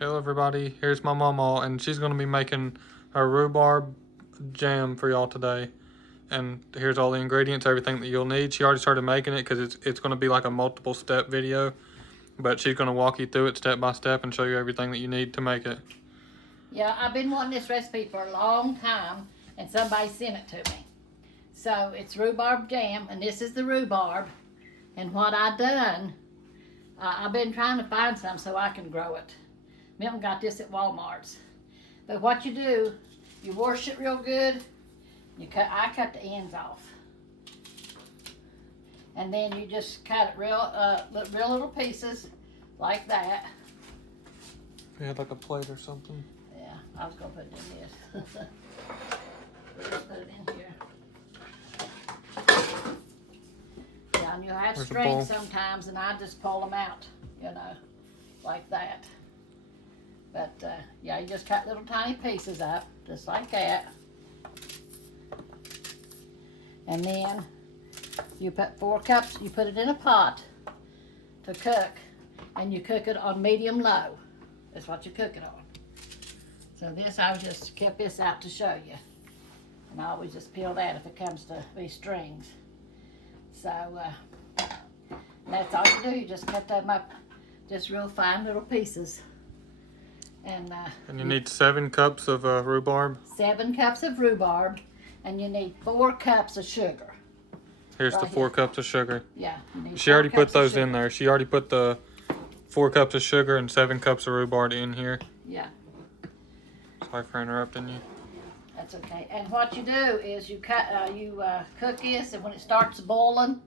Hello everybody, here's my Mamaw, and she's going to be making a rhubarb jam for y'all today. And here's all the ingredients, everything that you'll need. She already started making it because it's going to be like a multiple step video. But she's going to walk you through it step by step and show you everything that you need to make it. Yeah, I've been wanting this recipe for a long time, and somebody sent it to me. So it's rhubarb jam, and this is the rhubarb. And what I done, I've been trying to find some so I can grow it. Milton got this at Walmart's. But what you do, you wash it real good. I cut the ends off. And then you just cut it real little pieces like that. If you had like a plate or something. Yeah, I was gonna put it in this. Just put it in here. Yeah, and you have strings sometimes, and I just pull them out, like that. But yeah, you just cut little tiny pieces up, just like that. And then you put 4 cups, you put it in a pot to cook, and you cook it on medium low. That's what you cook it on. So this, I just kept this out to show you. And I always just peel that if it comes to these strings. So that's all you do. You just cut them up, just real fine little pieces. And you need 7 cups of rhubarb. 7 cups of rhubarb, and you need 4 cups of sugar. Here's the 4 cups of sugar. Yeah. She already put those in there. She already put the 4 cups of sugar and 7 cups of rhubarb in here. Yeah. Sorry for interrupting you. That's okay. And what you do is you cook this, and when it starts boiling,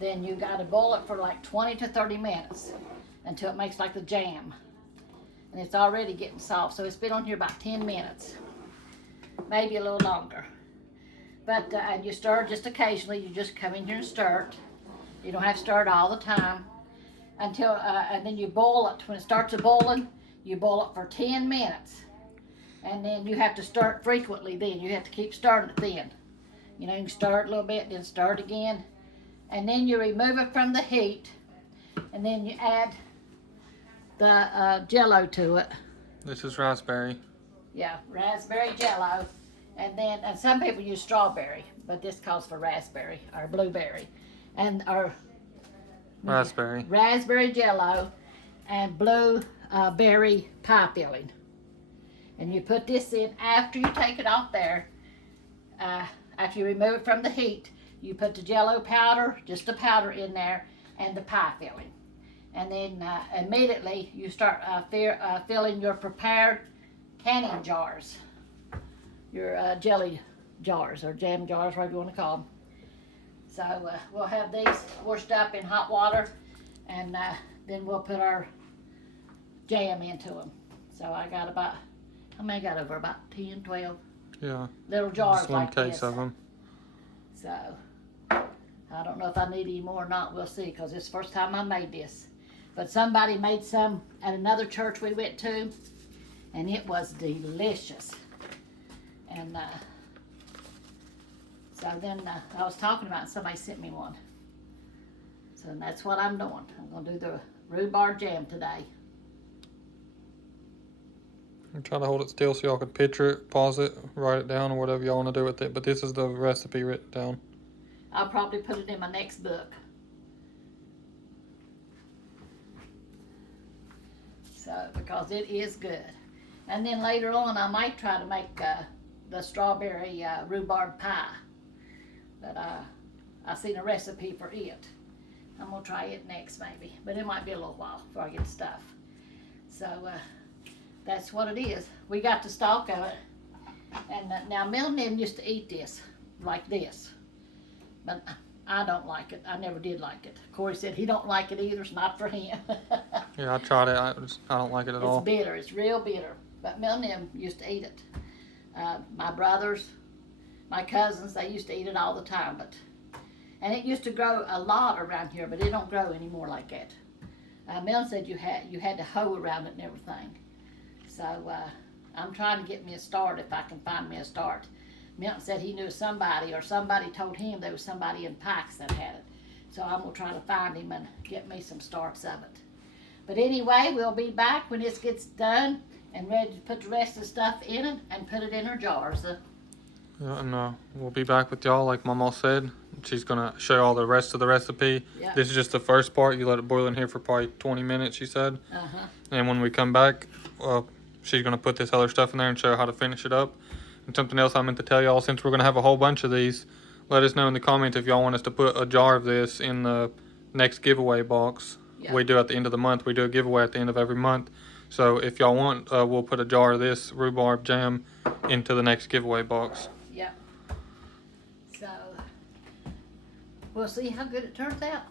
then you got to boil it for like 20 to 30 minutes until it makes like the jam. And it's already getting soft, so it's been on here about 10 minutes, maybe a little longer. But and you stir just occasionally. You just come in here and stir it. You don't have to stir it all the time until, and then you boil it. When it starts boiling, you boil it for 10 minutes. And then you have to stir it frequently then. You have to keep stirring it then. You can stir it a little bit, then stir it again. And then you remove it from the heat, and then you add the Jello to it. This is raspberry. Yeah, raspberry Jello. And some people use strawberry, but this calls for raspberry or blueberry. And Raspberry. Raspberry Jello and blueberry pie filling. And you put this in after you take it off there. After you remove it from the heat, you put the Jello powder, just the powder in there, and the pie filling. And then immediately you start filling your prepared canning jars, your jelly jars or jam jars, whatever you want to call them. So we'll have these washed up in hot water, and then we'll put our jam into them. So I got about, how many I got over? About 10, 12? Yeah. Little jars just one like case this. of them. So I don't know if I need any more or not. We'll see, because it's the first time I made this. But somebody made some at another church we went to, and it was delicious. And so then I was talking about it, and somebody sent me one. So that's what I'm doing. I'm going to do the rhubarb jam today. I'm trying to hold it still so y'all can picture it, pause it, write it down, or whatever y'all want to do with it. But this is the recipe written down. I'll probably put it in my next book. So, because it is good. And then later on, I might try to make the strawberry rhubarb pie. But I seen a recipe for it. I'm going to try it next maybe. But it might be a little while before I get stuff. So, that's what it is. We got the stalk of it. And now Milton used to eat this, like this. But I don't like it. I never did like it. Corey said he don't like it either. It's not for him. Yeah, I tried it. I don't like it at all. It's bitter. It's real bitter. But Milton used to eat it. My brothers, my cousins, they used to eat it all the time. And it used to grow a lot around here, but it don't grow anymore like that. Milton said you had to hoe around it and everything. So I'm trying to get me a start if I can find me a start. Milton said he knew somebody, or somebody told him there was somebody in Pikes that had it. So I'm going to try to find him and get me some starts of it. But anyway, we'll be back when this gets done and ready to put the rest of the stuff in it and put it in our jars. Yeah, and we'll be back with y'all like Mama said. She's gonna show you all the rest of the recipe. Yeah. This is just the first part. You let it boil in here for probably 20 minutes, she said. Uh-huh. And when we come back, she's gonna put this other stuff in there and show you how to finish it up. And something else I meant to tell y'all, since we're gonna have a whole bunch of these, let us know in the comments if y'all want us to put a jar of this in the next giveaway box. Yeah. We do at the end of the month. We do a giveaway at the end of every month. So if y'all want, we'll put a jar of this rhubarb jam into the next giveaway box. Yeah. So we'll see how good it turns out.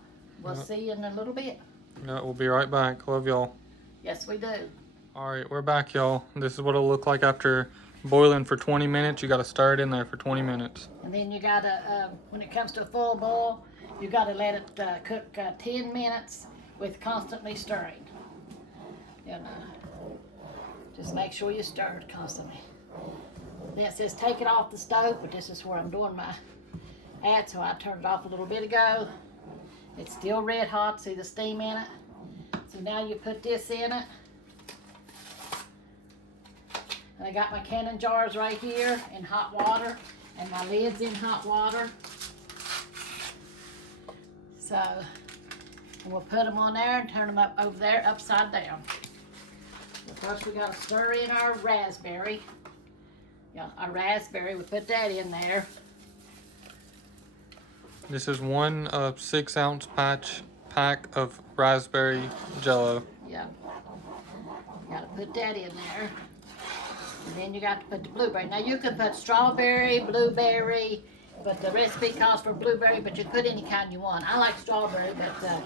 We'll see you in a little bit. Yeah, we'll be right back. Love y'all. Yes, we do. All right, we're back, y'all. This is what it'll look like after boiling for 20 minutes. You got to stir it in there for 20 minutes. And then you gotta, when it comes to a full boil, you gotta let it cook 10 minutes with constantly stirring. You know, just make sure you stir it constantly. Then it says take it off the stove, but this is where I'm doing my ad, so I turned it off a little bit ago. It's still red hot, see the steam in it? So now you put this in it. And I got my canning jars right here in hot water, and my lid's in hot water. So, and we'll put them on there and turn them up over there upside down. But first we gotta stir in our raspberry. Yeah, our raspberry, we put that in there. This is one 6-ounce pack of raspberry jello. Yeah. Gotta put that in there. And then you got to put the blueberry. Now you can put strawberry, blueberry, but the recipe calls for blueberry, but you can put any kind you want. I like strawberry, but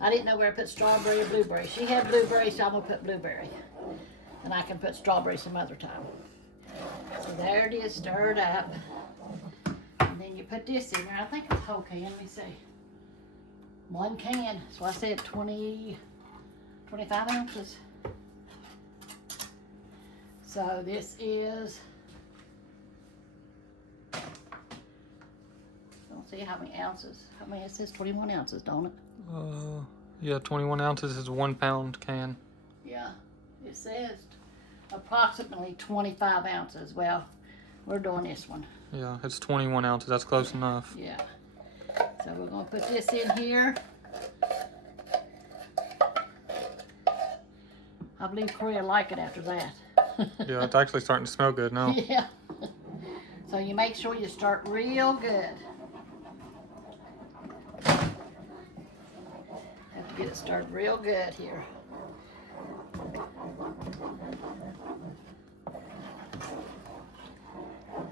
I didn't know where to put strawberry or blueberry. She had blueberry, so I'm gonna put blueberry. And I can put strawberry some other time. So there it is, stirred up. And then you put this in there. I think it's a whole can, let me see. 1 can, so I said 25 ounces. So this is, don't see how many ounces. I mean, it says 21 ounces, don't it? Yeah, 21 ounces is 1 pound can. Yeah, it says approximately 25 ounces. Well, we're doing this one. Yeah, it's 21 ounces. That's close enough. Yeah. So we're gonna put this in here. I believe Corey will like it after that. Yeah, it's actually starting to smell good now. Yeah. So you make sure you start real good. Have to get it started real good here.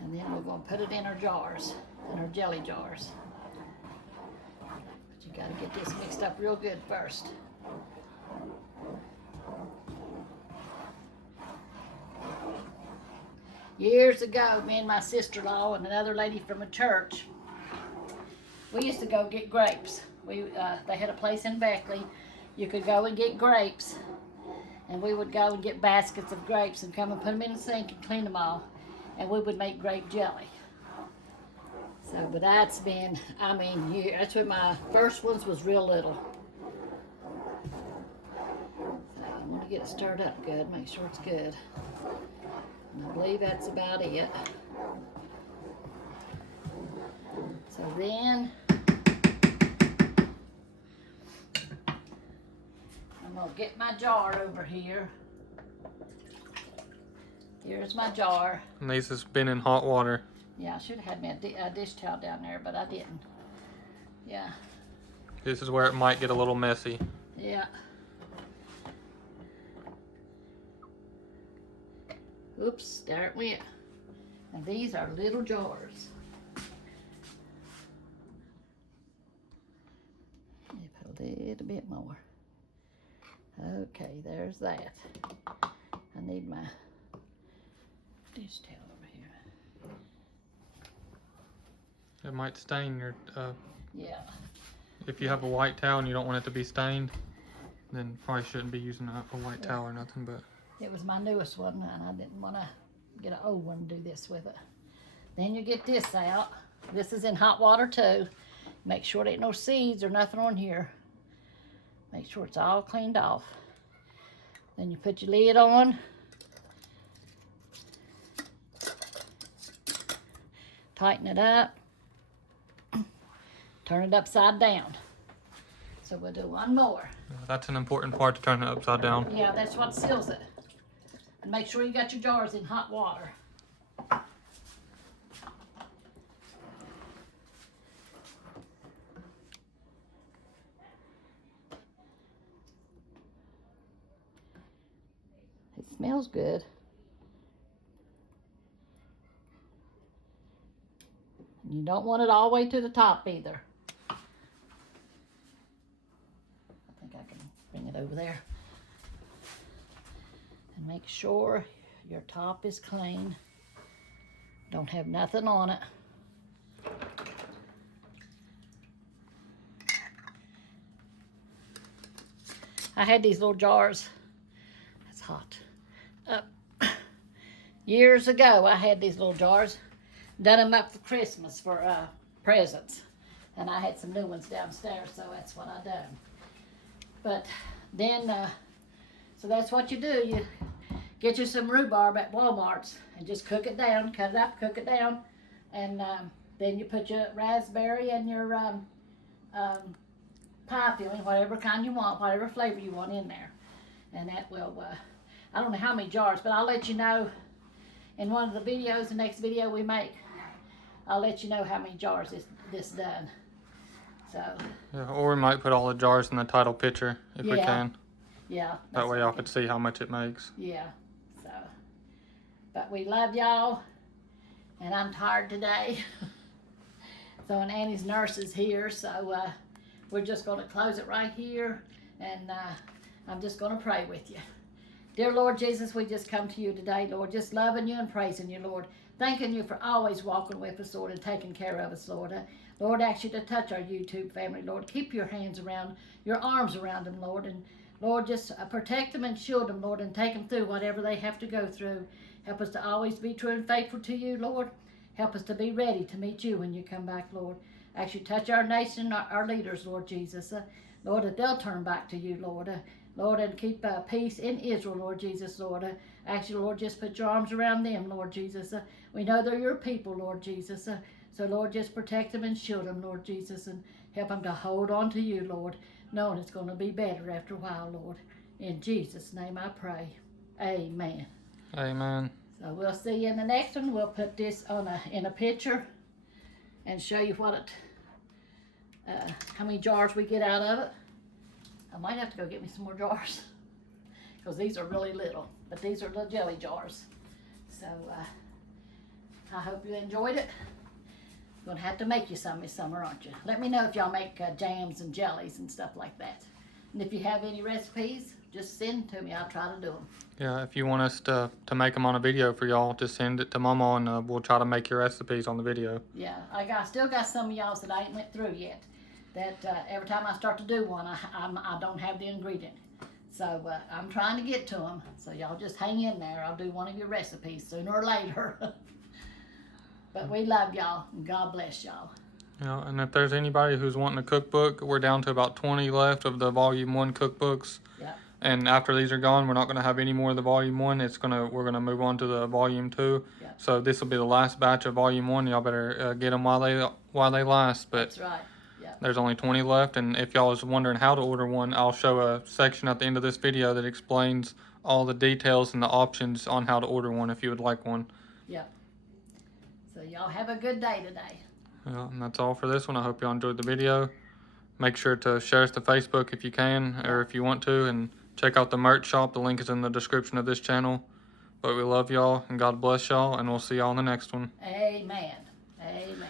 And then we're going to put it in our jars, in our jelly jars. But you got to get this mixed up real good first. Years ago, me and my sister-in-law and another lady from a church, we used to go get grapes. They had a place in Beckley. You could go and get grapes, and we would go and get baskets of grapes and come and put them in the sink and clean them all, and we would make grape jelly. So, but that's been, I mean, that's when my first ones was real little. So I'm gonna get it stirred up good, make sure it's good. And I believe that's about it. So then, I'm gonna get my jar over here. Here's my jar. And these has been in hot water. Yeah, I should have had me a dish towel down there, but I didn't. Yeah. This is where it might get a little messy. Yeah. Oops, there it went. And these are little jars. You put a little bit more. Okay, there's that. I need my dish towel over here. It might stain your, Yeah. if you have a white towel and you don't want it to be stained, then probably shouldn't be using a white towel or nothing, but. It was my newest one, and I didn't want to get an old one and do this with it. Then you get this out. This is in hot water too. Make sure there ain't no seeds or nothing on here. Make sure it's all cleaned off. Then you put your lid on. Tighten it up. Turn it upside down. So we'll do one more. That's an important part, to turn it upside down. Yeah, that's what seals it. And make sure you got your jars in hot water. It smells good. You don't want it all the way to the top either. I think I can bring it over there. And make sure your top is clean. Don't have nothing on it. I had these little jars. It's hot. Years ago, I had these little jars. Done them up for Christmas for presents. And I had some new ones downstairs, so that's what I done. But then, so that's what you do. You get you some rhubarb at Walmart's and just cook it down, cut it up, cook it down. And then you put your raspberry and your pie filling, whatever kind you want, whatever flavor you want in there. And that will, I don't know how many jars, but I'll let you know in one of the videos, the next video we make. I'll let you know how many jars this done. So. Yeah, or we might put all the jars in the title picture if we can. Yeah. That way y'all could see how much it makes. Yeah. So. But we love y'all, and I'm tired today. So, and Annie's nurse is here, so we're just going to close it right here, and I'm just going to pray with you. Dear Lord Jesus, we just come to you today, Lord, just loving you and praising you, Lord. Thanking you for always walking with us, Lord, and taking care of us, Lord. Lord, I ask you to touch our YouTube family, Lord. Keep your hands around, your arms around them, Lord. And Lord, just protect them and shield them, Lord, and take them through whatever they have to go through. Help us to always be true and faithful to you, Lord. Help us to be ready to meet you when you come back, Lord. I ask you to touch our nation, our leaders, Lord Jesus. Lord, that they'll turn back to you, Lord. Lord, and keep peace in Israel, Lord Jesus, Lord. Ask you, Lord, just put your arms around them, Lord Jesus. We know they're your people, Lord Jesus. So, Lord, just protect them and shield them, Lord Jesus, and help them to hold on to you, Lord, knowing it's going to be better after a while, Lord. In Jesus' name I pray. Amen. Amen. So we'll see you in the next one. We'll put this on in a picture and show you what how many jars we get out of it. I might have to go get me some more jars because these are really little, but these are the jelly jars. So I hope you enjoyed it. I'm going to have to make you some this summer, aren't you? Let me know if y'all make jams and jellies and stuff like that. And if you have any recipes, just send them to me. I'll try to do them. Yeah, if you want us to make them on a video for y'all, just send it to Mamaw, and we'll try to make your recipes on the video. Yeah, I still got some of y'all's that I ain't went through yet. That every time I start to do one, I don't have the ingredient. So I'm trying to get to them. So y'all just hang in there. I'll do one of your recipes sooner or later. But we love y'all, and God bless y'all. Yeah, and if there's anybody who's wanting a cookbook, we're down to about 20 left of the Volume 1 cookbooks. Yeah. And after these are gone, we're not going to have any more of the Volume 1. We're going to move on to the Volume 2. Yeah. So this will be the last batch of Volume 1. Y'all better get them while they last. But that's right. Yeah. There's only 20 left, and if y'all is wondering how to order one, I'll show a section at the end of this video that explains all the details and the options on how to order one if you would like one. Yeah. So y'all have a good day today. Yeah, and that's all for this one. I hope y'all enjoyed the video. Make sure to share us to Facebook if you can, or if you want to, and check out the merch shop. The link is in the description of this channel. But we love y'all, and God bless y'all, and we'll see y'all in the next one. Amen. Amen.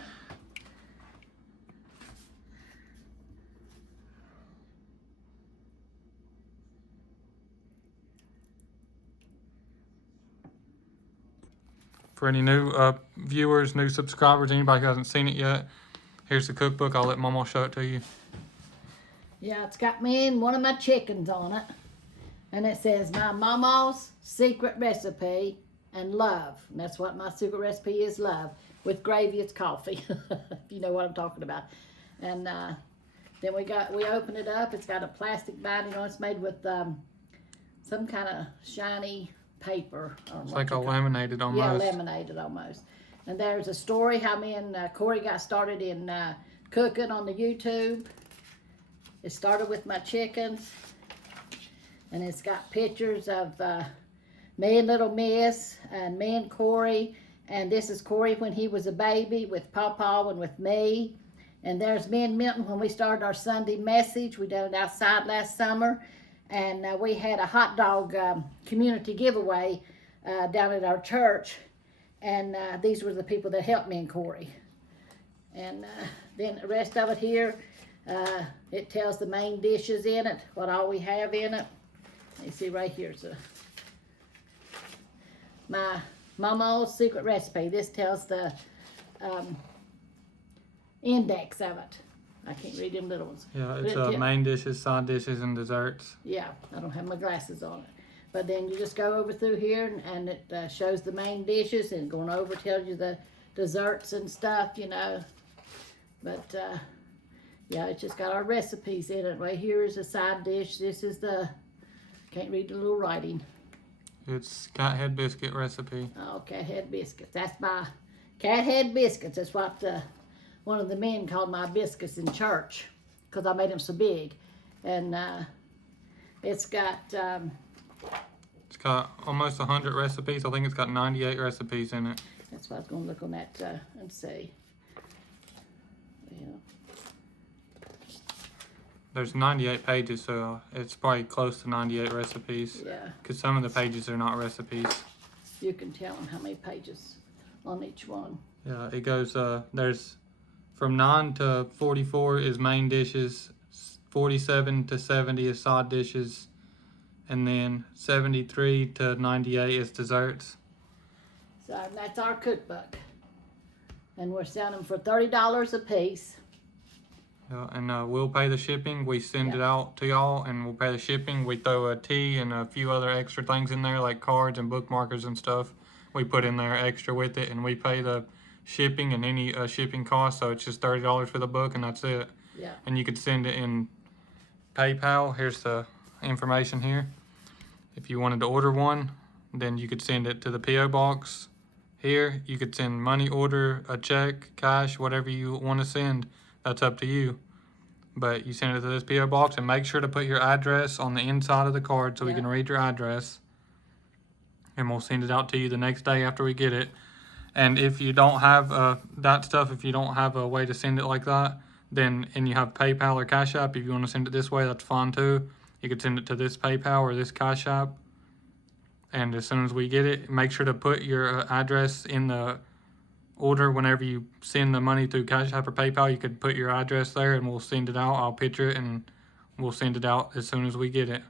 For any new viewers, new subscribers, anybody who hasn't seen it yet, here's the cookbook. I'll let Mama show it to you. Yeah, it's got me and one of my chickens on it. And it says, my Mamaw's secret recipe and love. And that's what my secret recipe is, love. With gravy, it's coffee. If you know what I'm talking about. And then we open it up. It's got a plastic binding on it. It's made with some kind of shiny paper. It's like a laminated almost. Yeah, laminated almost. And there's a story how me and Corey got started in cooking on the YouTube. It started with my chickens. And it's got pictures of me and little Miss and me and Corey. And this is Corey when he was a baby with Pawpaw and with me. And there's me and Milton when we started our Sunday message. We did it outside last summer. And we had a hot dog community giveaway down at our church. And these were the people that helped me and Corey. And then the rest of it here, it tells the main dishes in it, what all we have in it. You see right here's my Mamaw's secret recipe. This tells the index of it. I can't read them little ones. Yeah, it's main dishes, side dishes, and desserts. Yeah, I don't have my glasses on it. But then you just go over through here and it shows the main dishes, and going over tells you the desserts and stuff, you know. But yeah, it's just got our recipes in it. Right here is a side dish. This is the, can't read the little writing. It's cat head biscuit recipe. Oh, cat head biscuits. That's my cat head biscuits. That's what one of the men called my biscuits in church, because I made them so big. And it's got almost 100 recipes. I think it's got 98 recipes in it. That's what I was going to look on that and see. Yeah. There's 98 pages, so it's probably close to 98 recipes. Yeah. Because some of the pages are not recipes. You can tell them how many pages on each one. Yeah, it goes, there's from 9 to 44 is main dishes, 47 to 70 is side dishes, and then 73 to 98 is desserts. So that's our cookbook. And we're selling them for $30 a piece. Yeah, and we'll pay the shipping. We send it out to y'all, and we'll pay the shipping. We throw a tea and a few other extra things in there, like cards and bookmarkers and stuff. We put in there extra with it, and we pay the shipping and any shipping costs. So it's just $30 for the book, and that's it. Yeah. And you could send it in PayPal. Here's the information here. If you wanted to order one, then you could send it to the P.O. box. Here, you could send money order, a check, cash, whatever you want to send. That's up to you. But you send it to this P.O. box, and make sure to put your address on the inside of the card so we can read your address. And we'll send it out to you the next day after we get it. And if you don't have that stuff, if you don't have a way to send it like that, then, and you have PayPal or Cash App, if you want to send it this way, that's fine too. You could send it to this PayPal or this Cash App. And as soon as we get it, make sure to put your address in the order. Whenever you send the money through Cash App or PayPal, you could put your address there, and we'll send it out. I'll picture it, and we'll send it out as soon as we get it.